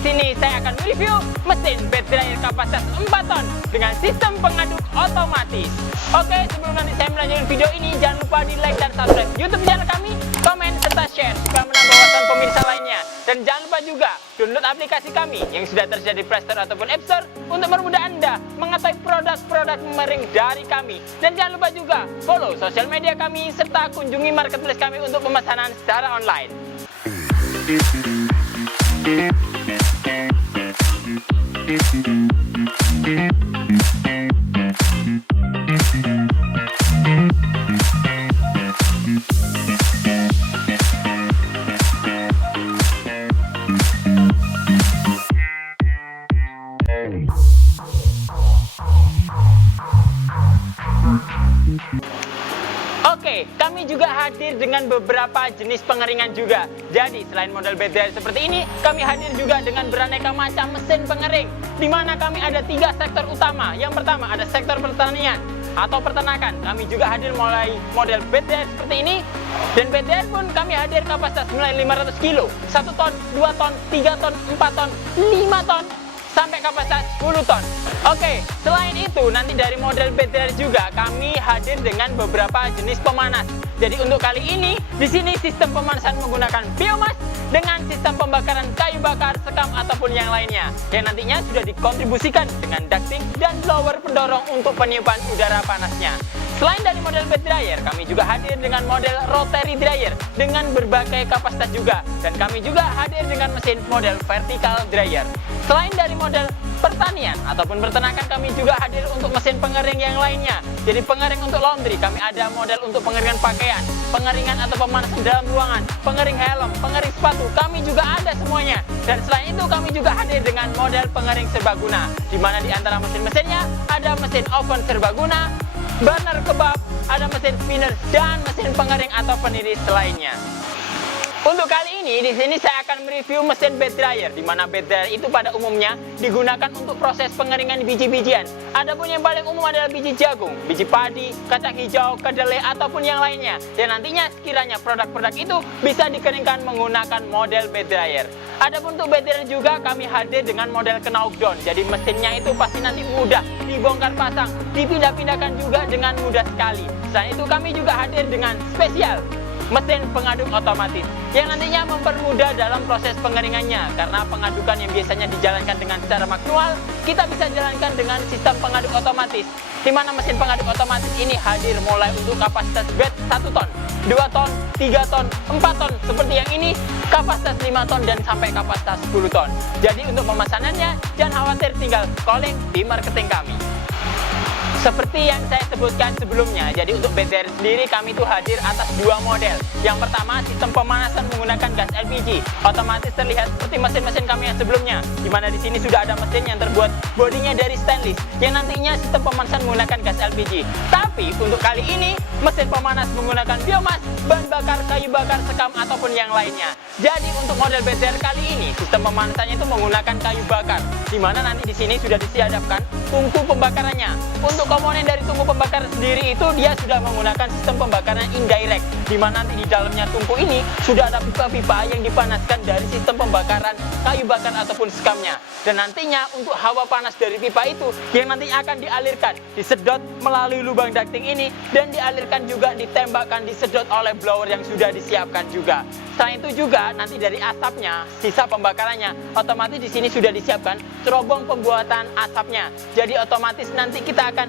sini saya akan mereview mesin bed dryer kapasitas 4 ton dengan sistem pengaduk otomatis. Oke, sebelum nanti saya melanjutkan video ini, jangan lupa di like dan subscribe YouTube channel kami, komen serta share supaya menambah wawasan pemirsa lainnya. Dan jangan lupa juga download aplikasi kami yang sudah tersedia di Play Store ataupun App Store untuk mempermudah Anda mengetahui produk-produk memering dari kami. Dan jangan lupa juga follow sosial media kami serta kunjungi marketplace kami untuk pemesanan secara online. Oke, kami juga hadir dengan beberapa jenis pengeringan juga. Jadi, selain model bed dryer seperti ini, kami hadir juga dengan beraneka macam mesin pengering, di mana kami ada 3 sektor utama. Yang pertama ada sektor pertanian atau peternakan. Kami juga hadir mulai model bed dryer seperti ini. Dan bed dryer pun kami hadir kapasitas mulai 500 kilo, 1 ton, 2 ton, 3 ton, 4 ton, 5 ton, sampai kapasitas 10 ton. Oke, selain itu nanti dari model bed dryer juga kami hadir dengan beberapa jenis pemanas. Jadi untuk kali ini di sini sistem pemanasan menggunakan biomas dengan sistem pembakaran kayu bakar, sekam ataupun yang lainnya yang nantinya sudah dikontribusikan dengan ducting dan blower pendorong untuk peniupan udara panasnya. Selain dari model bed dryer, kami juga hadir dengan model rotary dryer dengan berbagai kapasitas juga. Dan kami juga hadir dengan mesin model vertical dryer. Selain dari model pertanian ataupun peternakan, kami juga hadir untuk mesin pengering yang lainnya. Jadi pengering untuk laundry, kami ada model untuk pengeringan pakaian, pengeringan atau pemanasan dalam ruangan, pengering helm, pengering sepatu, kami juga ada semuanya. Dan selain itu kami juga hadir dengan model pengering serbaguna, di mana di antara mesin-mesinnya ada mesin oven serbaguna, burner kebab, ada mesin spinner, dan mesin pengering atau peniris lainnya. Untuk kali ini, di sini saya akan mereview mesin bed dryer, di mana bed dryer itu pada umumnya digunakan untuk proses pengeringan biji-bijian. Adapun yang paling umum adalah biji jagung, biji padi, kacang hijau, kedelai, ataupun yang lainnya. Dan nantinya sekiranya produk-produk itu bisa dikeringkan menggunakan model bed dryer. Adapun untuk bed dryer juga kami hadir dengan model knauf down. Jadi mesinnya itu pasti nanti mudah dibongkar pasang, dipindah-pindahkan juga dengan mudah sekali. Selain itu kami juga hadir dengan spesial mesin pengaduk otomatis yang nantinya mempermudah dalam proses pengeringannya, karena pengadukan yang biasanya dijalankan dengan cara manual kita bisa jalankan dengan sistem pengaduk otomatis, di mana mesin pengaduk otomatis ini hadir mulai untuk kapasitas bed 1 ton, 2 ton, 3 ton, 4 ton seperti yang ini, kapasitas 5 ton dan sampai kapasitas 10 ton. Jadi untuk pemesanannya jangan khawatir, tinggal calling di marketing kami. Seperti yang saya sebutkan sebelumnya, jadi untuk bed dryer sendiri kami tuh hadir atas 2 model. Yang pertama sistem pemanasan menggunakan gas LPG, otomatis terlihat seperti mesin-mesin kami yang sebelumnya, di mana di sini sudah ada mesin yang terbuat bodinya dari stainless, yang nantinya sistem pemanasan menggunakan gas LPG. Tapi untuk kali ini mesin pemanas menggunakan biomas, bahan bakar, kayu bakar, sekam ataupun yang lainnya. Jadi untuk model bed dryer kali ini sistem pemanasannya itu menggunakan kayu bakar, di mana nanti di sini sudah disiapkan tungku pembakarannya. Untuk komponen dari tungku pembakaran sendiri itu dia sudah menggunakan sistem pembakaran indirect, di mana nanti di dalamnya tungku ini sudah ada pipa-pipa yang dipanaskan dari sistem pembakaran kayu bakar ataupun sekamnya. Dan nantinya untuk hawa panas dari pipa itu yang nantinya akan dialirkan, disedot melalui lubang ducting ini, dan dialirkan juga ditembakkan, disedot oleh blower yang sudah disiapkan juga. Selain itu juga nanti dari asapnya, sisa pembakarannya, otomatis di sini sudah disiapkan cerobong pembuatan asapnya. Jadi otomatis nanti kita akan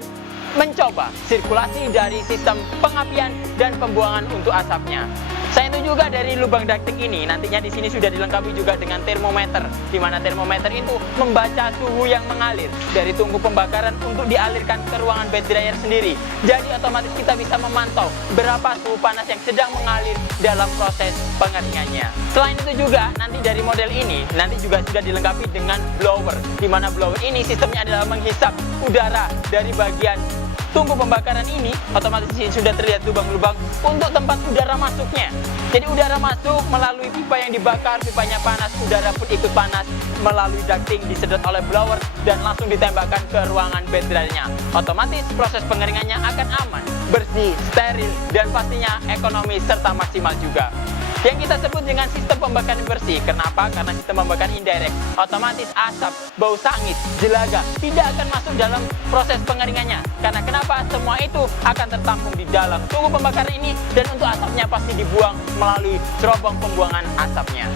mencoba sirkulasi dari sistem pengapian dan pembuangan untuk asapnya. Selain itu juga dari lubang ducting ini nantinya di sini sudah dilengkapi juga dengan termometer, di mana termometer itu membaca suhu yang mengalir dari tungku pembakaran untuk dialirkan ke ruangan bed dryer sendiri. Jadi otomatis kita bisa memantau berapa suhu panas yang sedang mengalir dalam proses pengeringannya. Selain itu juga nanti dari model ini nanti juga sudah dilengkapi dengan blower, di mana blower ini sistemnya adalah menghisap udara dari bagian tungku pembakaran ini. Otomatis di sini sudah terlihat lubang-lubang untuk tempat udara masuknya. Jadi udara masuk melalui pipa yang dibakar, pipanya panas, udara pun ikut panas melalui ducting, disedot oleh blower dan langsung ditembakkan ke ruangan bed dryernya. Otomatis proses pengeringannya akan aman, bersih, steril, dan pastinya ekonomis serta maksimal juga. yang kita sebut dengan sistem pembakaran bersih. Kenapa? Karena sistem pembakaran indirect, otomatis asap, bau sangit, jelaga tidak akan masuk dalam proses pengeringannya. Karena kenapa? Semua itu akan tertampung di dalam tungku pembakaran ini, dan untuk asapnya pasti dibuang melalui cerobong pembuangan asapnya.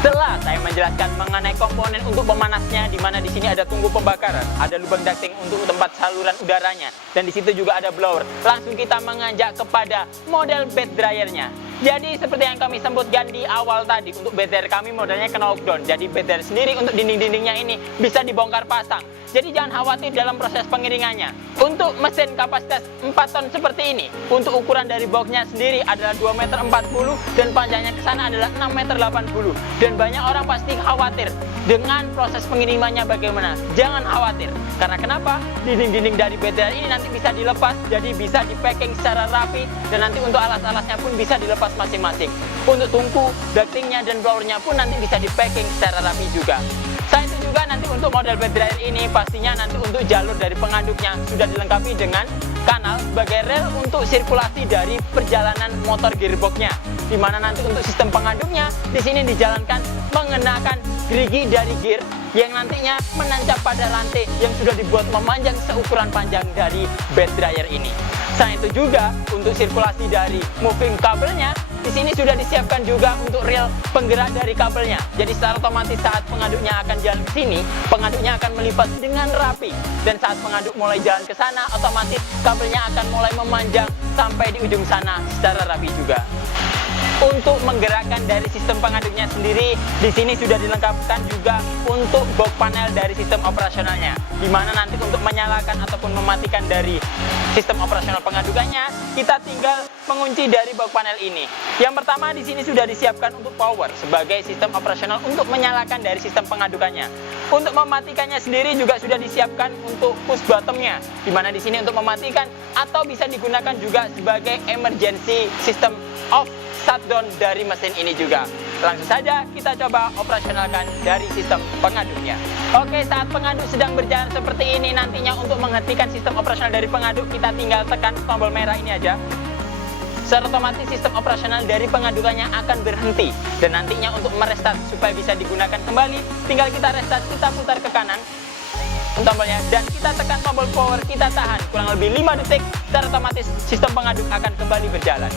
Setelah saya menjelaskan mengenai komponen untuk pemanasnya, di mana di sini ada tungku pembakaran, ada lubang ducting untuk tempat saluran udaranya, dan di situ juga ada blower. Langsung kita mengajak kepada model bed dryernya. Jadi seperti yang kami sebutkan di awal tadi, untuk bed dryer kami modelnya knock down. Jadi bed dryer sendiri untuk dinding-dindingnya ini bisa dibongkar pasang. Jadi jangan khawatir dalam proses pengiringannya. Untuk mesin kapasitas 4 ton seperti ini, untuk ukuran dari boxnya sendiri adalah 2,40 meter dan panjangnya ke sana adalah 6,80 meter. Dan banyak orang pasti khawatir dengan proses pengirimannya bagaimana. Jangan khawatir. Karena kenapa? Dinding-dinding dari bed dryer ini nanti bisa dilepas, jadi bisa di packing secara rapi, dan nanti untuk alas-alasnya pun bisa dilepas masing-masing. Untuk tungku, ductingnya dan blowernya pun nanti bisa di packing secara rapi juga. Selain itu juga nanti untuk model bed dryer ini pastinya nanti untuk jalur dari pengaduknya sudah dilengkapi dengan kanal sebagai rel untuk sirkulasi dari perjalanan motor gearboxnya. Di mana nanti untuk sistem pengaduknya di sini dijalankan mengenakan gerigi dari gear yang nantinya menancap pada rantai yang sudah dibuat memanjang seukuran panjang dari bed dryer ini. Selain itu juga untuk sirkulasi dari moving kabelnya, di sini sudah disiapkan juga untuk rel penggerak dari kabelnya. Jadi secara otomatis saat pengaduknya akan jalan ke sini, pengaduknya akan melipat dengan rapi. Dan saat pengaduk mulai jalan ke sana, otomatis kabelnya akan mulai memanjang sampai di ujung sana secara rapi juga. Untuk menggerakkan dari sistem pengaduknya sendiri, di sini sudah dilengkapkan juga untuk box panel dari sistem operasionalnya. Di mana nanti untuk menyalakan ataupun mematikan dari sistem operasional pengadukannya, kita tinggal mengunci dari box panel ini. Yang pertama di sini sudah disiapkan untuk power sebagai sistem operasional untuk menyalakan dari sistem pengadukannya. Untuk mematikannya sendiri juga sudah disiapkan untuk push buttonnya, di mana di sini untuk mematikan atau bisa digunakan juga sebagai emergency system off shutdown dari mesin ini juga. Langsung saja kita coba operasionalkan dari sistem pengaduknya. Oke, saat pengaduk sedang berjalan seperti ini, nantinya untuk menghentikan sistem operasional dari pengaduk, kita tinggal tekan tombol merah ini aja. Secara otomatis sistem operasional dari pengadukannya akan berhenti. Dan nantinya untuk merestart supaya bisa digunakan kembali, tinggal kita restart, kita putar ke kanan tombolnya, dan kita tekan tombol power, kita tahan kurang lebih 5 detik, secara otomatis sistem pengaduk akan kembali berjalan.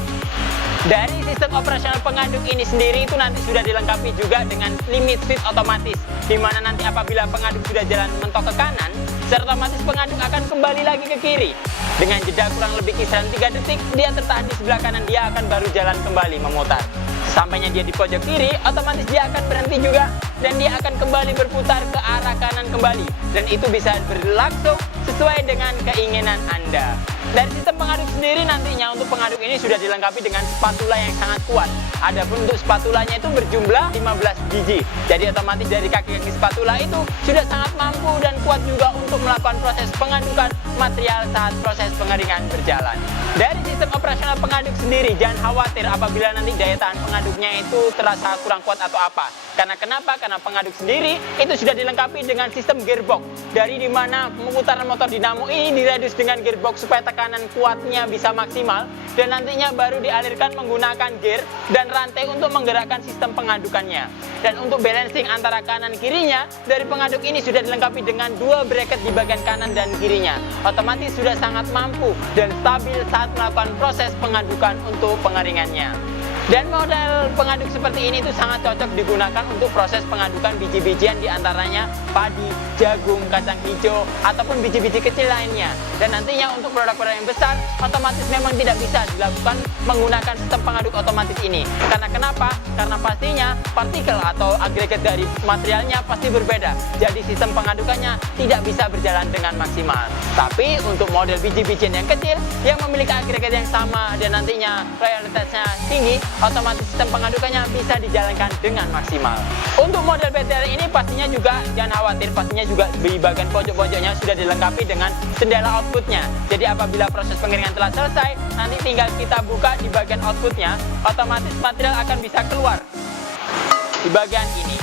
Dari sistem operasional pengaduk ini sendiri itu nanti sudah dilengkapi juga dengan limit speed otomatis, di mana nanti apabila pengaduk sudah jalan mentok ke kanan, secara otomatis pengaduk akan kembali lagi ke kiri. Dengan jeda kurang lebih kisaran 3 detik, dia tertahan di sebelah kanan, dia akan baru jalan kembali memutar. Sesampainya dia di pojok kiri, otomatis dia akan berhenti juga, dan dia akan kembali berputar ke arah kanan kembali. Dan itu bisa berlangsung sesuai dengan keinginan Anda. Dari sistem pengaduk sendiri nantinya untuk pengaduk ini sudah dilengkapi dengan spatula yang sangat kuat. Adapun untuk spatulanya itu berjumlah 15 biji. Jadi otomatis dari kaki-kaki spatula itu sudah sangat mampu dan kuat juga untuk melakukan proses pengadukan material saat proses pengeringan berjalan. Dari sistem operasional pengaduk sendiri, jangan khawatir apabila nanti daya tahan pengaduknya itu terasa kurang kuat atau apa. Karena kenapa? Karena pengaduk sendiri itu sudah dilengkapi dengan sistem gearbox. Dari dimana pemutaran motor dinamo ini direduce dengan gearbox supaya tekanan kuatnya bisa maksimal, dan nantinya baru dialirkan menggunakan gear dan rantai untuk menggerakkan sistem pengadukannya. Dan untuk balancing antara kanan kirinya, dari pengaduk ini sudah dilengkapi dengan 2 bracket di bagian kanan dan kirinya. Otomatis sudah sangat mampu dan stabil saat melakukan proses pengadukan untuk pengeringannya. Dan model pengaduk seperti ini itu sangat cocok digunakan untuk proses pengadukan biji-bijian, diantaranya padi, jagung, kacang hijau, ataupun biji-biji kecil lainnya. Dan nantinya untuk produk-produk yang besar, otomatis memang tidak bisa dilakukan menggunakan sistem pengaduk otomatis ini. Karena kenapa? Karena pastinya partikel atau agregat dari materialnya pasti berbeda. Jadi sistem pengadukannya tidak bisa berjalan dengan maksimal. Tapi untuk model biji-bijian yang kecil, yang memiliki agregat yang sama dan nantinya loyalitasnya tinggi, otomatis sistem pengadukannya bisa dijalankan dengan maksimal. Untuk model bed dryer ini pastinya juga jangan khawatir, pastinya juga di bagian pojok-pojoknya sudah dilengkapi dengan jendela outputnya. Jadi apabila proses pengeringan telah selesai, nanti tinggal kita buka di bagian outputnya, otomatis material akan bisa keluar di bagian ini.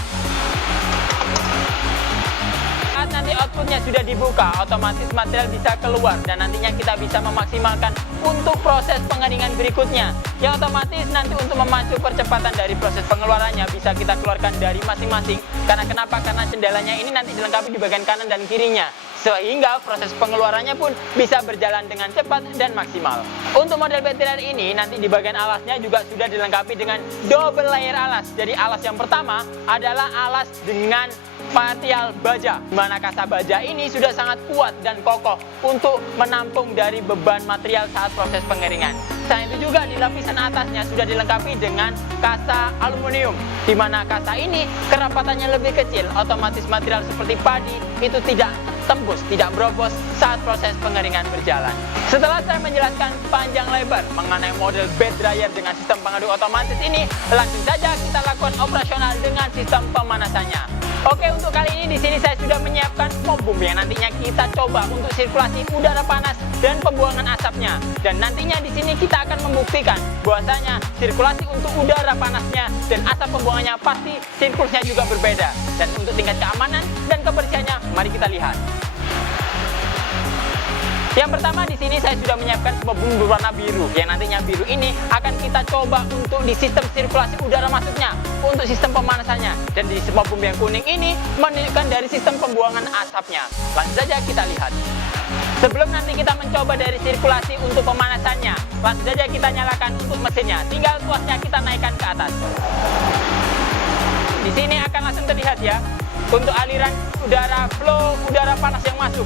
Saat nanti outputnya sudah dibuka, otomatis material bisa keluar dan nantinya kita bisa memaksimalkan untuk proses pengeringan berikutnya. Yang otomatis nanti untuk memacu percepatan dari proses pengeluarannya bisa kita keluarkan dari masing-masing. Karena kenapa? Karena jendalanya ini nanti dilengkapi di bagian kanan dan kirinya, sehingga proses pengeluarannya pun bisa berjalan dengan cepat dan maksimal. Untuk model BTR ini nanti di bagian alasnya juga sudah dilengkapi dengan double layer alas. Jadi alas yang pertama adalah alas dengan material baja, di mana kasa baja ini sudah sangat kuat dan kokoh untuk menampung dari beban material saat proses pengeringan. Selain itu juga di lapisan atasnya sudah dilengkapi dengan kasa aluminium, di mana kasa ini kerapatannya lebih kecil, otomatis material seperti padi itu tidak tembus, tidak beropos saat proses pengeringan berjalan. Setelah saya menjelaskan panjang lebar mengenai model bed dryer dengan sistem pengaduk otomatis ini, langsung saja kita lakukan operasional dengan sistem pemanasannya. Oke, untuk kali ini di sini saya sudah menyiapkan smoke boom yang nantinya kita coba untuk sirkulasi udara panas dan pembuangan asapnya. Dan nantinya di sini kita akan membuktikan bahwasanya sirkulasi untuk udara panasnya dan asap pembuangannya pasti siklusnya juga berbeda. Dan untuk tingkat keamanan dan kebersihannya, mari kita lihat. Yang pertama di sini saya sudah menyiapkan smoke boom berwarna biru, yang nantinya biru ini akan kita coba untuk di sistem sirkulasi udara masuknya, untuk sistem pemanasannya. Dan di smoke boom yang kuning ini menunjukkan dari sistem pembuangan asapnya. Langsung saja kita lihat. Sebelum nanti kita mencoba dari sirkulasi untuk pemanasannya, langsung saja kita nyalakan untuk mesinnya. Tinggal tuasnya kita naikkan ke atas. Di sini akan langsung terlihat ya, untuk aliran udara, flow udara panas yang masuk.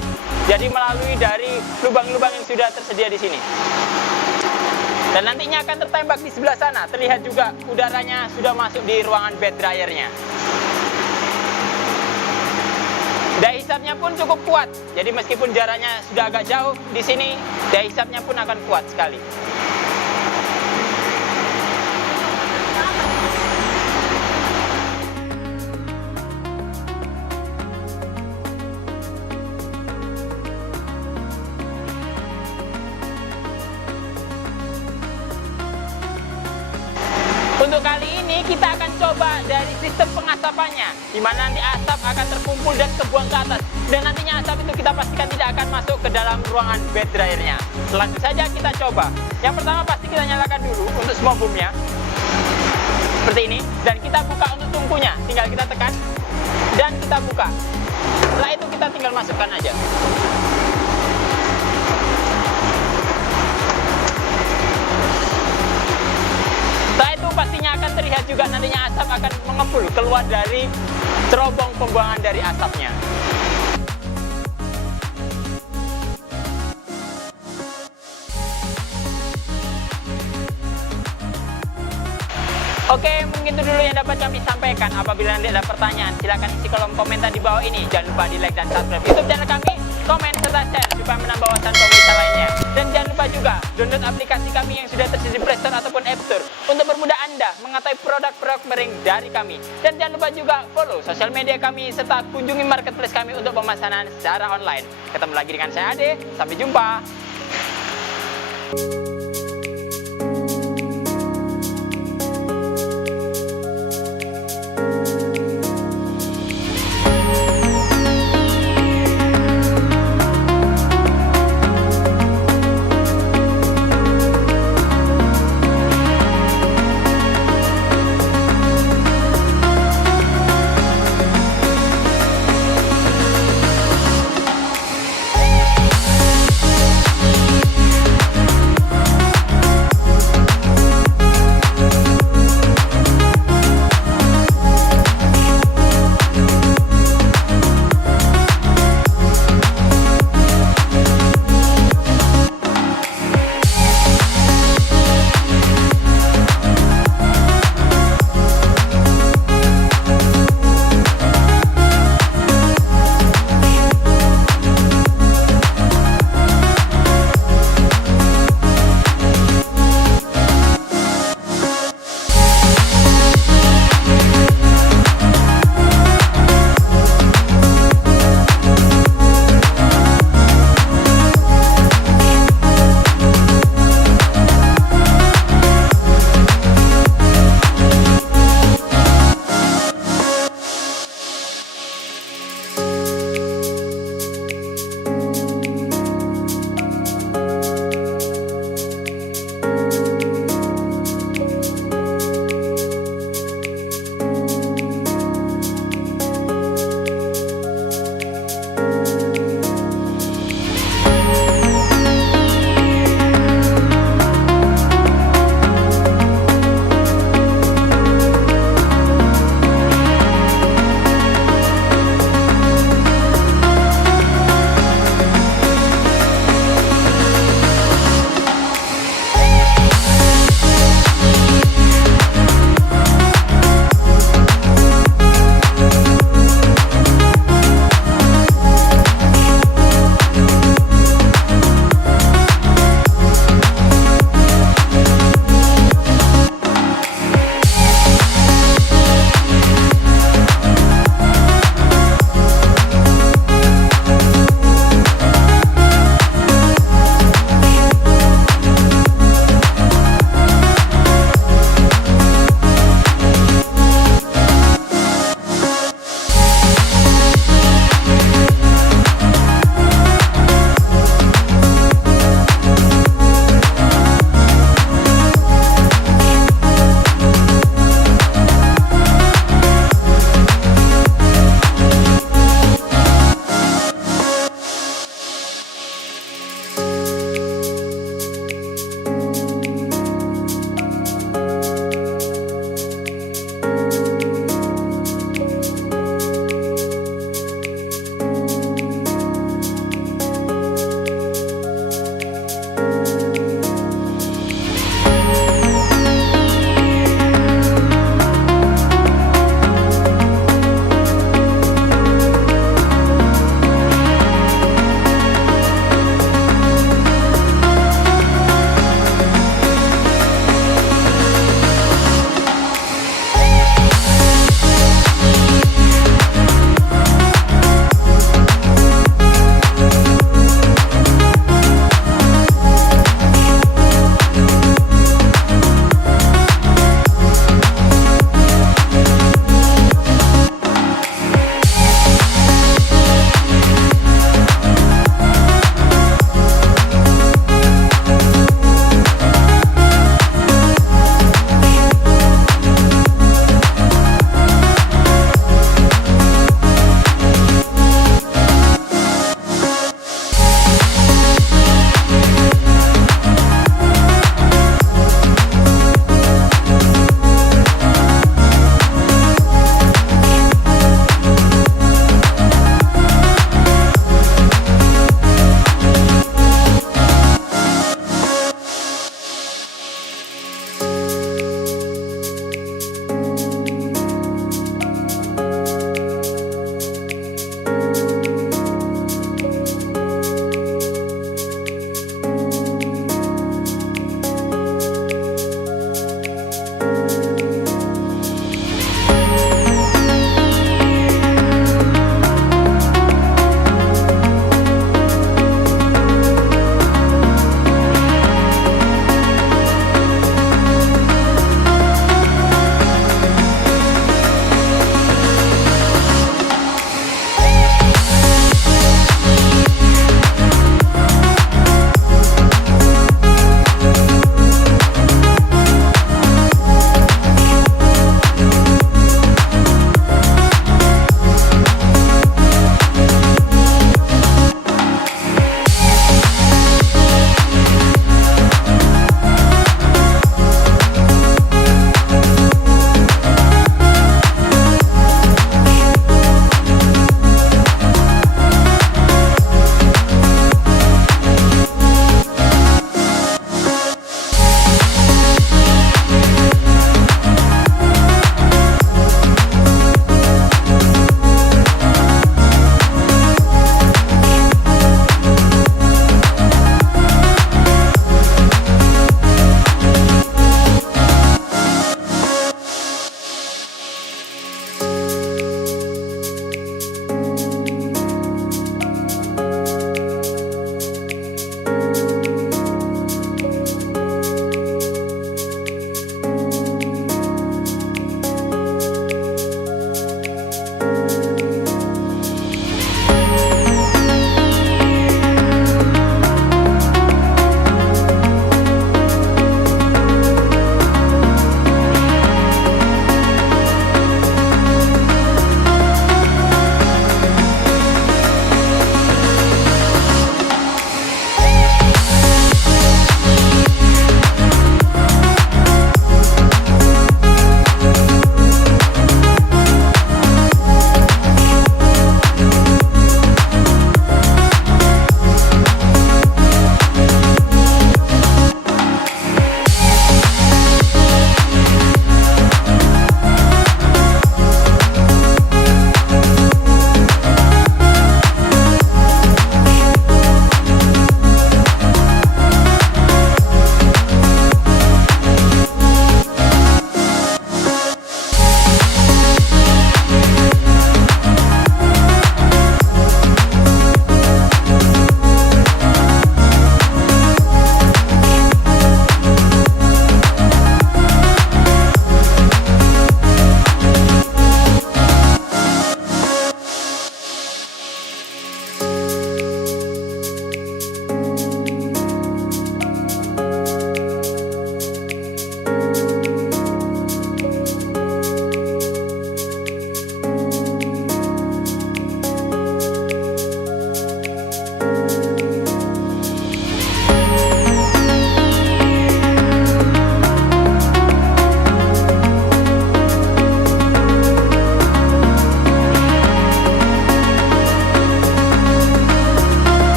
Jadi melalui dari lubang-lubang yang sudah tersedia di sini. Dan nantinya akan tertembak di sebelah sana. Terlihat juga udaranya sudah masuk di ruangan bed dryernya. Daya hisapnya pun cukup kuat. Jadi meskipun jaraknya sudah agak jauh, di sini daya hisapnya pun akan kuat sekali. Untuk kali ini kita akan coba dari sistem pengasapannya, di mana nanti asap akan terkumpul dan terbuang ke atas. Dan nantinya asap itu kita pastikan tidak akan masuk ke dalam ruangan bed dryernya. Langsung saja kita coba. Yang pertama pasti kita nyalakan dulu untuk smoke boomnya, seperti ini. Dan kita buka untuk tungkunya, tinggal kita tekan dan kita buka. Setelah itu kita tinggal masukkan aja. Setelah itu pastinya akan terlihat juga nantinya asap akan mengepul keluar dari cerobong pembuangan dari asapnya. Oke, mungkin itu dulu yang dapat kami sampaikan. Apabila nanti ada pertanyaan, silakan isi kolom komentar di bawah ini. Jangan lupa di like dan subscribe YouTube channel kami, komen serta share supaya menambah wawasan pemirsa lainnya. Dan jangan lupa juga download aplikasi kami yang sudah tersedia di Play Store ataupun App Store untuk mempermudah Anda mengetahui produk-produk mering dari kami. Dan jangan lupa juga follow sosial media kami serta kunjungi marketplace kami untuk pemesanan secara online. Ketemu lagi dengan saya Ade, sampai jumpa.